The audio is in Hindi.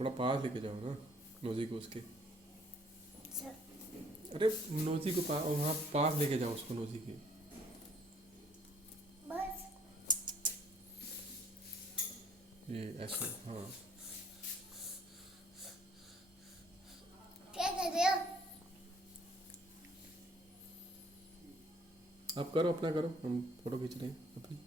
थोड़ा पास लेके जाओ ना नोजी को उसके। अच्छा। अरे नोजी को वहाँ पास लेके जाओ उसको नोजी के। बस। ये ऐसे हाँ। क्या कर रहे हो? आप करो अपना करो, हम फोटो खींच रहे हैं अपनी।